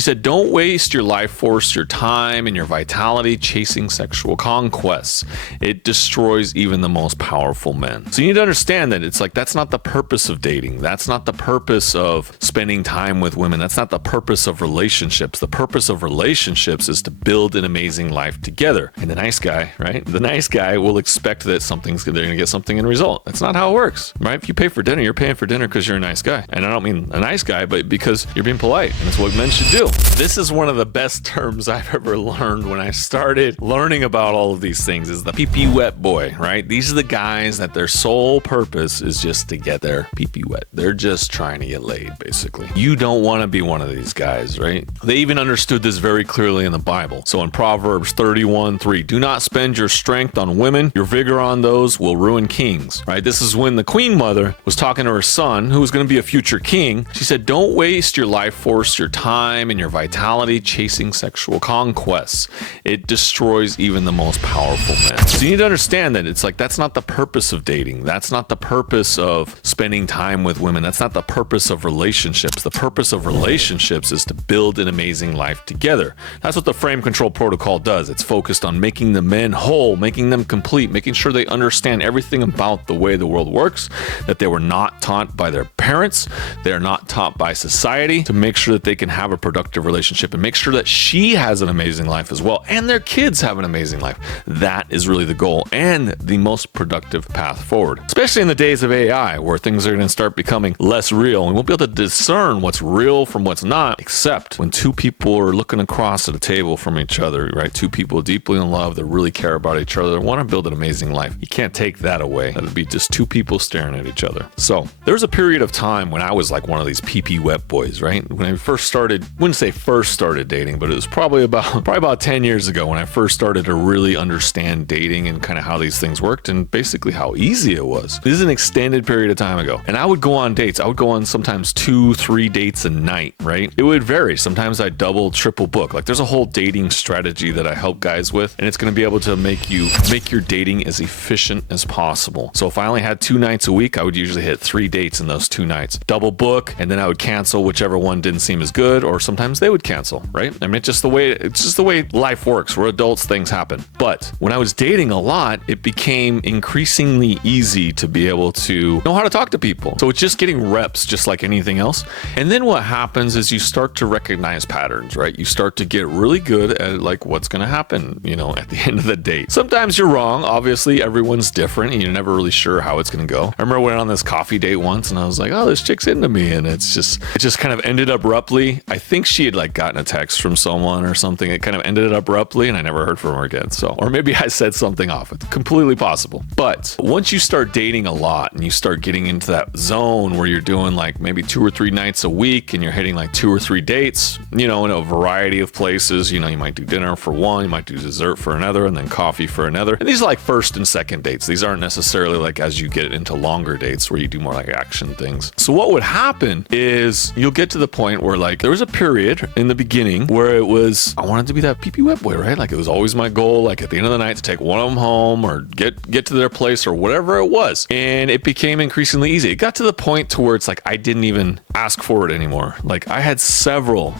She said, don't waste your life force, your time, and your vitality chasing sexual conquests. It destroys even the most powerful men. So you need to understand that it's like, that's not the purpose of dating. That's not the purpose of spending time with women. That's not the purpose of relationships. The purpose of relationships is to build an amazing life together. And the nice guy, right? The nice guy will expect that they're going to get something in result. That's not how it works, right? If you pay for dinner, you're paying for dinner because you're a nice guy. And I don't mean a nice guy, but because you're being polite. And that's what men should do. This is one of the best terms I've ever learned when I started learning about all of these things, is the pee-pee wet boy, right? These are the guys that their sole purpose is just to get their pee-pee wet. They're just trying to get laid, basically. You don't want to be one of these guys, right? They even understood this very clearly in the Bible. So in Proverbs 31:3, do not spend your strength on women. Your vigor on those will ruin kings, right? This is when the queen mother was talking to her son, who was going to be a future king. She said, don't waste your life force, your time, and your vitality chasing sexual conquests. It destroys even the most powerful men. So you need to understand that it's like, that's not the purpose of dating. That's not the purpose of spending time with women. That's not the purpose of relationships. The purpose of relationships is to build an amazing life together. That's what the frame control protocol does. It's focused on making the men whole, making them complete, making sure they understand everything about the way the world works, that they were not taught by their parents, they're not taught by society, to make sure that they can have a productive relationship and make sure that she has an amazing life as well, and their kids have an amazing life. That is really the goal and the most productive path forward, especially in the days of AI, where things are going to start becoming less real and we'll be able to discern what's real from what's not, except when two people are looking across at a table from each other, right? Two people deeply in love that really care about each other and want to build an amazing life. You can't take that away. That'd be just two people staring at each other. So there was a period of time when I was like one of these pee-pee wet boys, right? When I first started, wouldn't say first started dating, but it was probably about 10 years ago when I first started to really understand dating and kind of how these things worked and basically how easy it was. This is an extended period of time ago. And I would go on dates. I would go on sometimes 2-3 dates a night, right? It would vary. Sometimes I double, triple book. Like there's a whole dating strategy that I help guys with, and it's going to be able to make your dating as efficient as possible. So if I only had 2 nights a week, I would usually hit 3 dates in those 2 nights. Double book, and then I would cancel whichever one didn't seem as good, or sometimes they would cancel, right? I mean, it's just the way life works. We're adults, things happen. But when I was dating a lot, it became increasingly easy to be able to know how to talk to people. So it's just getting reps, just like anything else. And then what happens is you start to recognize patterns, right? You start to get really good at like what's going to happen, at the end of the date. Sometimes you're wrong. Obviously, everyone's different and you're never really sure how it's going to go. I remember I went on this coffee date once and I was like, oh, this chick's into me. And it just kind of ended abruptly. I think she had like gotten a text from someone or something. It kind of ended abruptly and I never heard from her again. So, or maybe I said something off. It's completely possible. But once you start dating a lot and you start getting into that zone where you're doing like maybe 2 or 3 nights a week and you're hitting like 2 or 3 dates, in a variety of places, you might do dinner for one, you might do dessert for another, and then coffee for another. And these are like first and second dates. These aren't necessarily like as you get into longer dates where you do more like action things. So what would happen is you'll get to the point where like there was a period in the beginning where it was, I wanted to be that pee-pee wet boy, right? Like it was always my goal, like at the end of the night to take one of them home or get to their place or whatever it was. And it became increasingly easy. It got to the point to where it's like I didn't even ask for it anymore. Like I had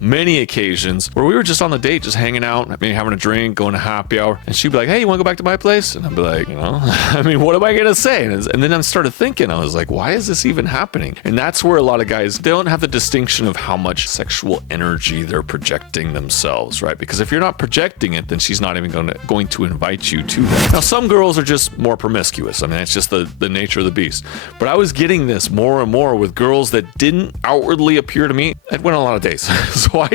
many occasions where we were just on the date, just hanging out, maybe having a drink, going to happy hour. And she'd be like, hey, you want to go back to my place? And I'd be like, I mean, what am I going to say? And then I started thinking, I was like, why is this even happening? And that's where a lot of guys, they don't have the distinction of how much sexual energy they're projecting themselves, right? Because if you're not projecting it, then she's not even going to invite you to that. Now, some girls are just more promiscuous. I mean, it's just the nature of the beast. But I was getting this more and more with girls that didn't outwardly appear to me. I'd went on a lot of dates. So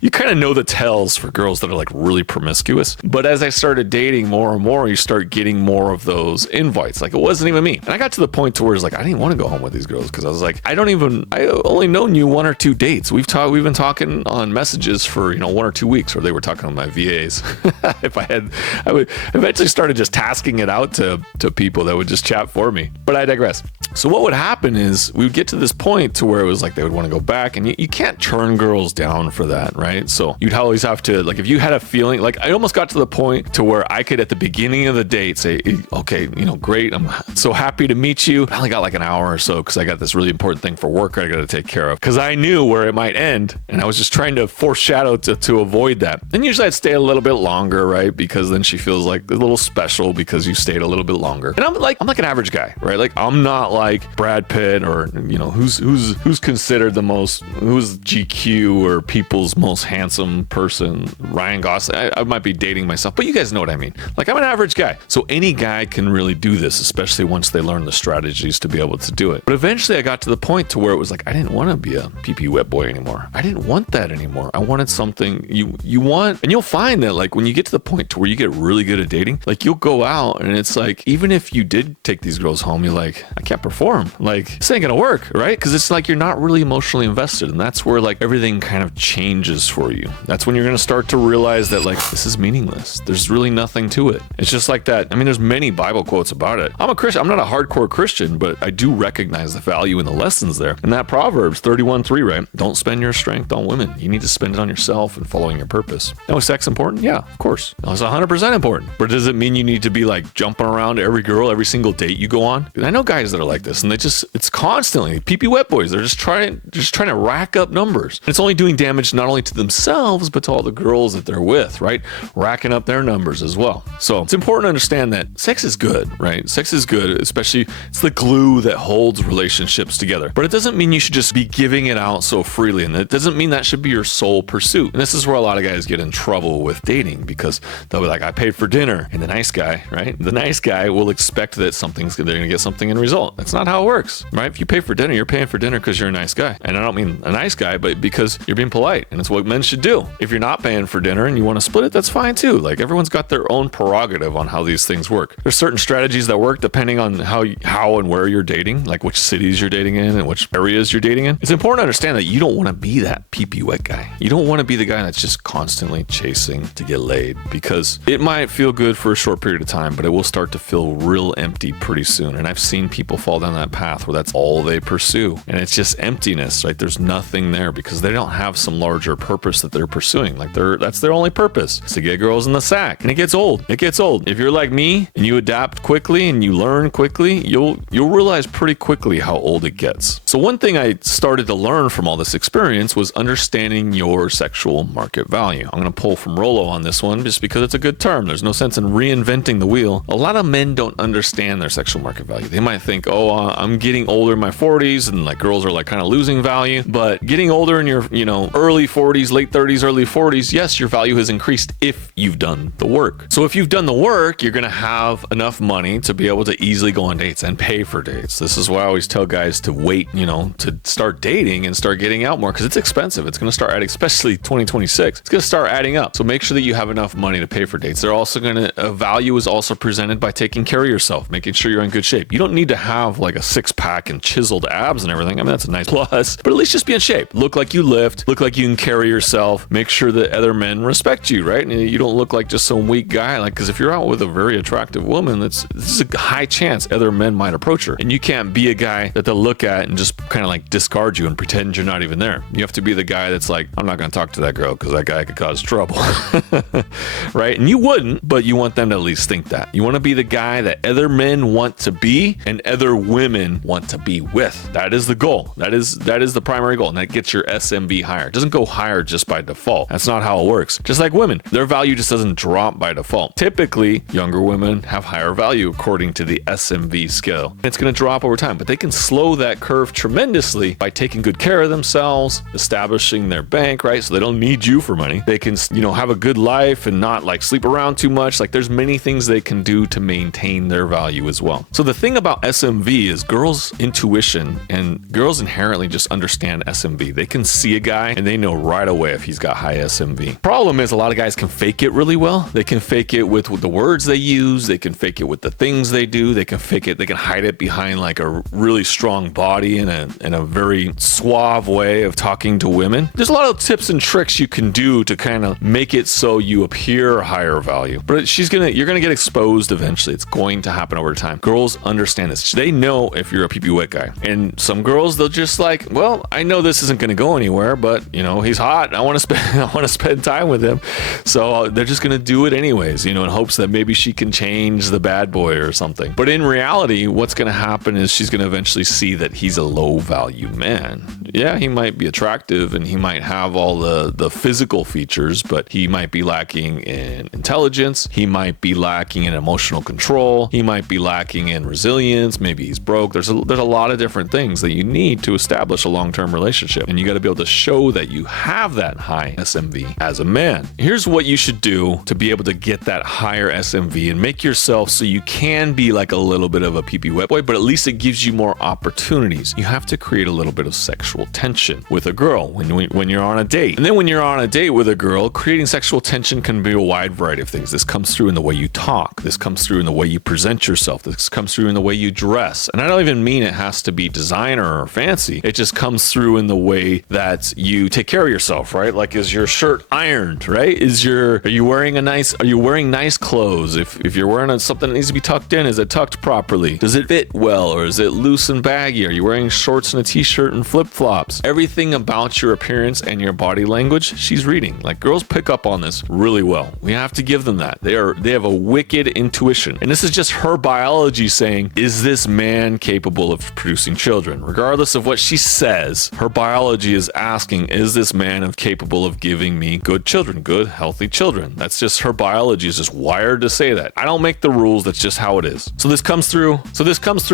you kind of know the tells for girls that are like really promiscuous. But as I started dating more and more, you start getting more of those invites. Like it wasn't even me. And I got to the point to where it's like, I didn't want to go home with these girls because I was like, I only known you 1 or 2 dates. We've been talking on messages for, 1 or 2 weeks, or they were talking on my VAs. I would eventually started just tasking it out to people that would just chat for me. But I digress. So what would happen is we would get to this point to where it was like they would want to go back, and you can't turn girls down for that, right? So you'd always have to, like, if you had a feeling, like I almost got to the point to where I could at the beginning of the date say, okay, great, I'm so happy to meet you. I only got like an hour or so because I got this really important thing for work I got to take care of, because I knew where it might end And I was just trying to foreshadow to avoid that. And usually I'd stay a little bit longer, right? Because then she feels like a little special because you stayed a little bit longer. And I'm like an average guy, right? Like I'm not like Brad Pitt or, you know, who's considered the most, who's GQ or people's most handsome person, Ryan Gosling. I might be dating myself, but you guys know what I mean. Like I'm an average guy. So any guy can really do this, especially once they learn the strategies to be able to do it. But eventually I got to the point to where it was like, I didn't want to be a PP wet boy anymore. I didn't want that anymore. I wanted something you want, and you'll find that like when you get to the point to where you get really good at dating, like you'll go out and it's like, even if you did take these girls home, you're like, I can't perform. Like this ain't gonna work, right? Because it's like you're not really emotionally invested. And that's where like everything kind of changes for you. That's when you're gonna start to realize that like this is meaningless. There's really nothing to it. It's just like that. I mean, there's many Bible quotes about it. I'm a Christian. I'm not a hardcore Christian, but I do recognize the value in the lessons there. And that Proverbs 31:3, right? Don't spend your strength on women. You need to spend it on yourself and following your purpose. Now, is sex important? Yeah, of course. No, it's 100% important. But does it mean you need to be like jumping around every girl, every single date you go on? And I know guys that are like this, and it's constantly PP wet boys. They're just trying to rack up numbers. And it's only doing damage not only to themselves, but to all the girls that they're with, right? Racking up their numbers as well. So it's important to understand that sex is good, right? Sex is good, especially it's the glue that holds relationships together. But it doesn't mean you should just be giving it out so freely. And it doesn't mean that should be your sole pursuit. And this is where a lot of guys get in trouble with dating, because they'll be like, I paid for dinner. And the nice guy, right? The nice guy will expect that they're going to get something in result. That's not how it works, right? If you pay for dinner, you're paying for dinner because you're a nice guy. And I don't mean a nice guy, but because you're being polite. And it's what men should do. If you're not paying for dinner and you want to split it, that's fine too. Like everyone's got their own prerogative on how these things work. There's certain strategies that work depending on how and where you're dating, like which cities you're dating in and which areas you're dating in. It's important to understand that you don't want to be that pee-pee wet guy. You don't want to be the guy that's just constantly chasing to get laid, because it might feel good for a short period of time, but it will start to feel real empty pretty soon. And I've seen people fall down that path where that's all they pursue. And it's just emptiness, right? There's nothing there because they don't have some larger purpose that they're pursuing. Like that's their only purpose, is to get girls in the sack. And it gets old. It gets old. If you're like me and you adapt quickly and you learn quickly, you'll realize pretty quickly how old it gets. So one thing I started to learn from all this experience was understanding your sexual market value. I'm going to pull from Rollo on this one just because it's a good term. There's no sense in reinventing the wheel. A lot of men don't understand their sexual market value. They might think, I'm getting older in my 40s and like girls are like kind of losing value. But getting older in your, early 40s, late 30s, early 40s, yes, your value has increased if you've done the work. So if you've done the work, you're going to have enough money to be able to easily go on dates and pay for dates. This is why I always tell guys to wait, to start dating and start getting out more, because it's expensive. It's going to start adding, especially 2026. It's going to start adding up. So make sure that you have enough money to pay for dates. They're also going to, value is also presented by taking care of yourself, making sure you're in good shape. You don't need to have like a six pack and chiseled abs and everything. I mean, that's a nice plus, but at least just be in shape. Look like you lift, look like you can carry yourself, make sure that other men respect you, right? And you don't look like just some weak guy. Like, because if you're out with a very attractive woman, this is a high chance other men might approach her. And you can't be a guy that they'll look at and just kind of like discard you and pretend you're not even there. You have to be the guy that's like, I'm not going to talk to that girl because that guy could cause trouble, right? And you wouldn't, but you want them to at least think that. You want to be the guy that other men want to be and other women want to be with. That is the goal. That is the primary goal. And that gets your SMV higher. It doesn't go higher just by default. That's not how it works. Just like women, their value just doesn't drop by default. Typically, younger women have higher value according to the SMV scale. It's going to drop over time, but they can slow that curve tremendously by taking good care of themselves, establishing their bank, right? So they don't need you for money. They can, have a good life and not like sleep around too much. Like there's many things they can do to maintain their value as well. So the thing about SMV is girls' intuition, and girls inherently just understand SMV. They can see a guy and they know right away if he's got high SMV. Problem is a lot of guys can fake it really well. They can fake it with the words they use. They can fake it with the things they do. They can fake it. They can hide it behind like a really strong body and a very suave way of talking to women. There's a lot of tips and tricks you can do to kind of make it so you appear higher value. But you're gonna get exposed eventually. It's going to happen over time. Girls understand this. They know if you're a pee-pee wet guy. And some girls, they'll just like, well, I know this isn't gonna go anywhere, but he's hot. I want to spend time with him. So they're just gonna do it anyways, in hopes that maybe she can change the bad boy or something. But in reality, what's gonna happen is she's gonna eventually see that he's a low value man. Yeah, he might be attractive attractive and he might have all the physical features, but he might be lacking in intelligence. He might be lacking in emotional control. He might be lacking in resilience. Maybe he's broke. There's a lot of different things that you need to establish a long-term relationship. And you got to be able to show that you have that high SMV as a man. Here's what you should do to be able to get that higher SMV and make yourself so you can be like a little bit of a pee-pee wet boy, but at least it gives you more opportunities. You have to create a little bit of sexual tension with a girl when you're on a date. And then when you're on a date with a girl, creating sexual tension can be a wide variety of things. This comes through in the way you talk. This comes through in the way you present yourself. This comes through in the way you dress. And I don't even mean it has to be designer or fancy. It just comes through in the way that you take care of yourself, right? Like, is your shirt ironed, right? Are you wearing nice clothes? If you're wearing something that needs to be tucked in, is it tucked properly? Does it fit well, or is it loose and baggy? Are you wearing shorts and a t-shirt and flip-flops? Everything about your appearance and your body language, she's reading. Like, girls pick up on this really well. We have to give them that. They have a wicked intuition. And this is just her biology saying, is this man capable of producing children? Regardless of what she says, her biology is asking, is this man capable of giving me good children, good, healthy children? That's just her biology is just wired to say that. I don't make the rules. That's just how it is. So this comes through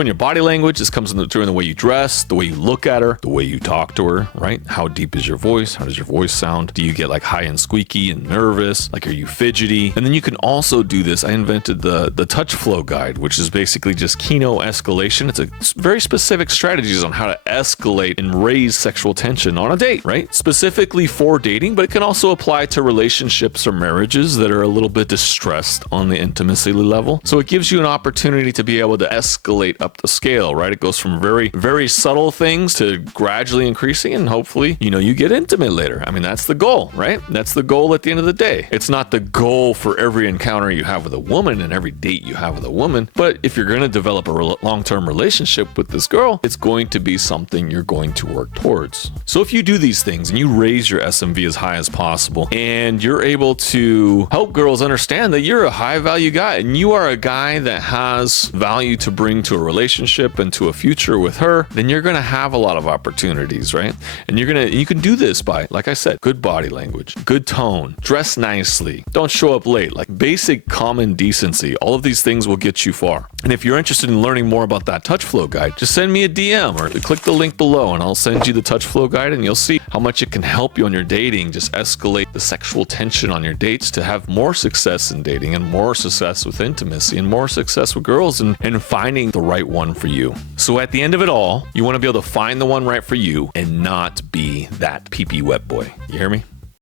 in your body language. This comes through in the way you dress, the way you look at her, the way you talk to her, right? How deep is your voice? How does your voice sound? Do you get like high and squeaky and nervous? Like, are you fidgety? And then you can also do this. I invented the touch flow guide, which is basically just Kino escalation. It's a very specific strategies on how to escalate and raise sexual tension on a date, right? Specifically for dating, but it can also apply to relationships or marriages that are a little bit distressed on the intimacy level. So it gives you an opportunity to be able to escalate up the scale, right? It goes from very, very subtle things to gradually increasing, and hopefully, you get intimate later. I mean, that's the goal, right? That's the goal at the end of the day. It's not the goal for every encounter you have with a woman and every date you have with a woman, but if you're going to develop a long-term relationship with this girl, it's going to be something you're going to work towards. So if you do these things and you raise your SMV as high as possible, and you're able to help girls understand that you're a high value guy and you are a guy that has value to bring to a relationship and to a future with her, then you're going to have a lot of opportunities, right? And you can do this by, like I said, good body language, good tone, dress nicely, don't show up late, like basic common decency. All of these things will get you far. And if you're interested in learning more about that touch flow guide, just send me a DM or click the link below and I'll send you the touch flow guide, and you'll see how much it can help you on your dating. Just escalate the sexual tension on your dates to have more success in dating and more success with intimacy and more success with girls and finding the right one for you. So at the end of it all, you want to be able to find the one right for you and not be that pee-pee wet boy. You hear me?